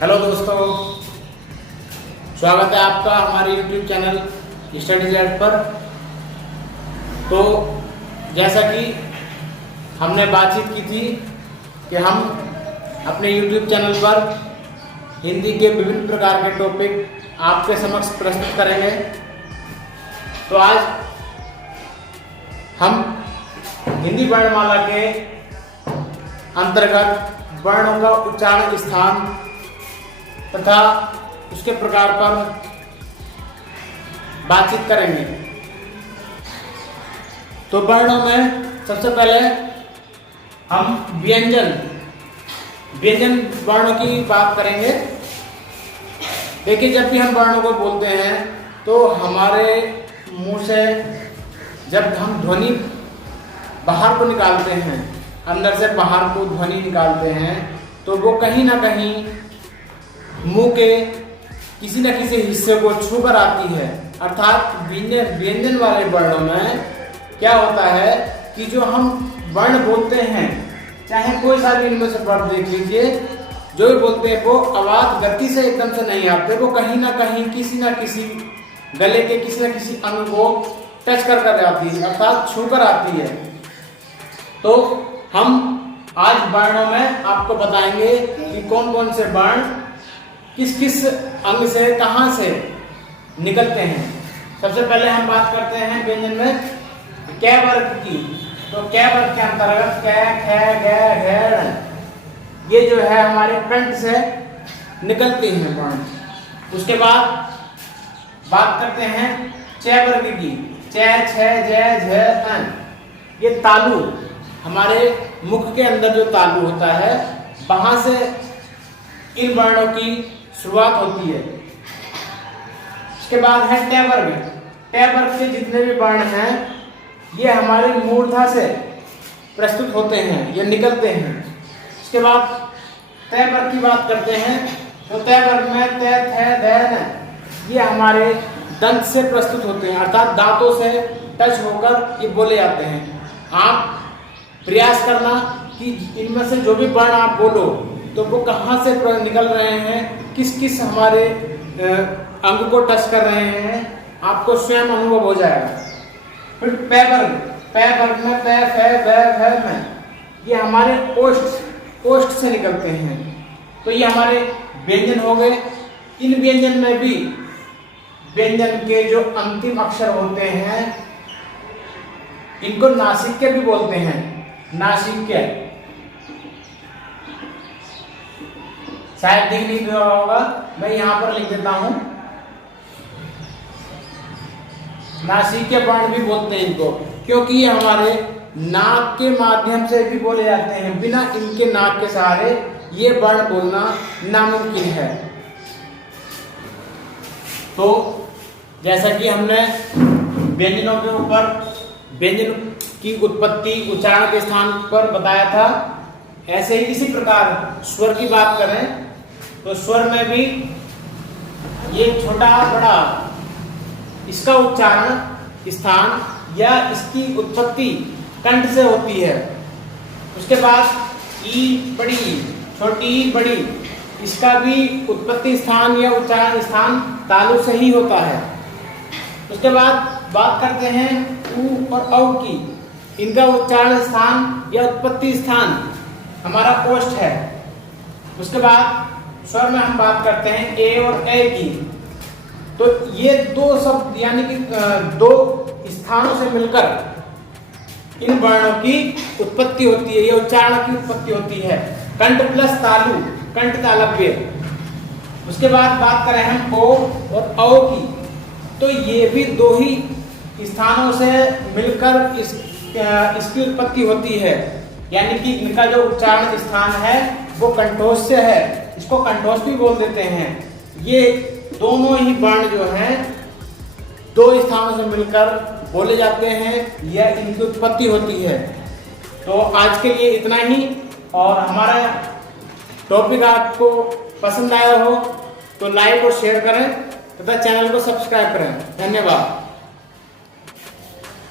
Hello दोस्तों, स्वागत है आपका हमारे YouTube चैनल स्टडी जेड पर। तो जैसा कि हमने बातचीत की थी कि हम अपने YouTube चैनल पर हिंदी के विभिन्न प्रकार के टॉपिक आपके समक्ष प्रस्तुत करेंगे। तो आज हम हिंदी वर्णमाला के अंतर्गत वर्णों का उच्चारण, स्थान तथा उसके प्रकार पर बातचीत करेंगे। तो वर्णों में सबसे पहले हम व्यंजन वर्णों की बात करेंगे। देखिए, जब भी हम वर्णों को बोलते हैं तो हमारे मुंह से जब हम ध्वनि बाहर को निकालते हैं, अंदर से बाहर को ध्वनि निकालते हैं, तो वो कहीं ना कहीं मुंह के किसी न किसी हिस्से को छूकर आती है। अर्थात व्यंजन वाले वर्णों में क्या होता है कि जो हम वर्ण बोलते हैं, चाहे कोई सा भी इनमें से वर्ड देख लीजिए, जो भी बोलते हैं वो आवाज गति से एकदम से नहीं आते, वो कहीं ना कहीं किसी न किसी गले के किसी न किसी अंग को टच कर आती है, अर्थात छूकर आती है। तो हम आज वर्णों में आपको बताएंगे कि कौन कौन से वर्ण किस किस अंग से कहां से निकलते हैं। सबसे पहले हम बात करते हैं व्यंजन में कै वर्ग की। तो कै वर्ग के अंतर्गत कै, ख, ग, घ, ये जो है हमारे कंठ से निकलते हैं वर्ण। उसके बाद बात करते हैं चै वर्ग की। चै, छ, ज, झ, अन, ये तालु, हमारे मुख के अंदर जो तालु होता है, वहां से इन वर्णों की शुरुआत होती है। उसके बाद है टै वर्ग। टै वर्ग के जितने भी वर्ण हैं ये हमारे मूर्धा से प्रस्तुत होते हैं, ये निकलते हैं। उसके बाद तै वर्ग की बात करते हैं। तो तै वर्ग में तै, थ, दै, न, ये हमारे दंत से प्रस्तुत होते हैं, अर्थात दांतों से टच होकर ये बोले जाते हैं। आप प्रयास करना कि इनमें से जो भी वर्ण आप बोलो तो वो कहाँ से निकल रहे हैं, किस किस हमारे अंग को टच कर रहे हैं, आपको स्वयं अनुभव हो जाएगा। फिर पै वर्ग। पै वर्ग में पै, फै, बै, भै, में, ये हमारे ओष्ठ से निकलते हैं। तो ये हमारे व्यंजन हो गए। इन व्यंजन में भी व्यंजन के जो अंतिम अक्षर होते हैं इनको नासिक्य भी बोलते हैं। नासिक्य शायद दिख नहीं रहा होगा, मैं यहां पर लिख देता हूं। नासिक्य वर्ण भी बोलते हैं इनको, क्योंकि ये हमारे नाक के माध्यम से भी बोले जाते हैं। बिना इनके नाक के सहारे ये वर्ण बोलना नामुमकिन है। तो जैसा कि हमने व्यंजनों के ऊपर व्यंजन की उत्पत्ति उच्चारण के स्थान पर बताया था, ऐसे ही इसी प्रकार स्वर की बात करें तो स्वर में भी ये छोटा बड़ा इसका उच्चारण स्थान या इसकी उत्पत्ति कंठ से होती है। उसके बाद ई बड़ी, छोटी बड़ी, इसका भी उत्पत्ति स्थान या उच्चारण स्थान तालु से ही होता है। उसके बाद बात करते हैं उ और औ की। इनका उच्चारण स्थान या उत्पत्ति स्थान हमारा ओष्ठ है। उसके बाद स्वर में हम बात करते हैं ए और ए की। तो ये दो शब्द यानी कि दो स्थानों से मिलकर इन वर्णों की उत्पत्ति होती है, ये उच्चारण की उत्पत्ति होती है। कंठ प्लस तालु, कंठ तालव्य। उसके बाद बात करें हम ओ और औ की। तो ये भी दो ही स्थानों से मिलकर इसकी उत्पत्ति होती है, यानी कि इनका जो उच्चारण स्थान है वो कंठोष से है, इसको कंठोष भी बोल देते हैं। ये दोनों ही वर्ण जो हैं दो स्थानों से मिलकर बोले जाते हैं या इनकी उत्पत्ति होती है। तो आज के लिए इतना ही, और हमारा टॉपिक आपको पसंद आया हो तो लाइक और शेयर करें तथा चैनल को सब्सक्राइब करें। धन्यवाद।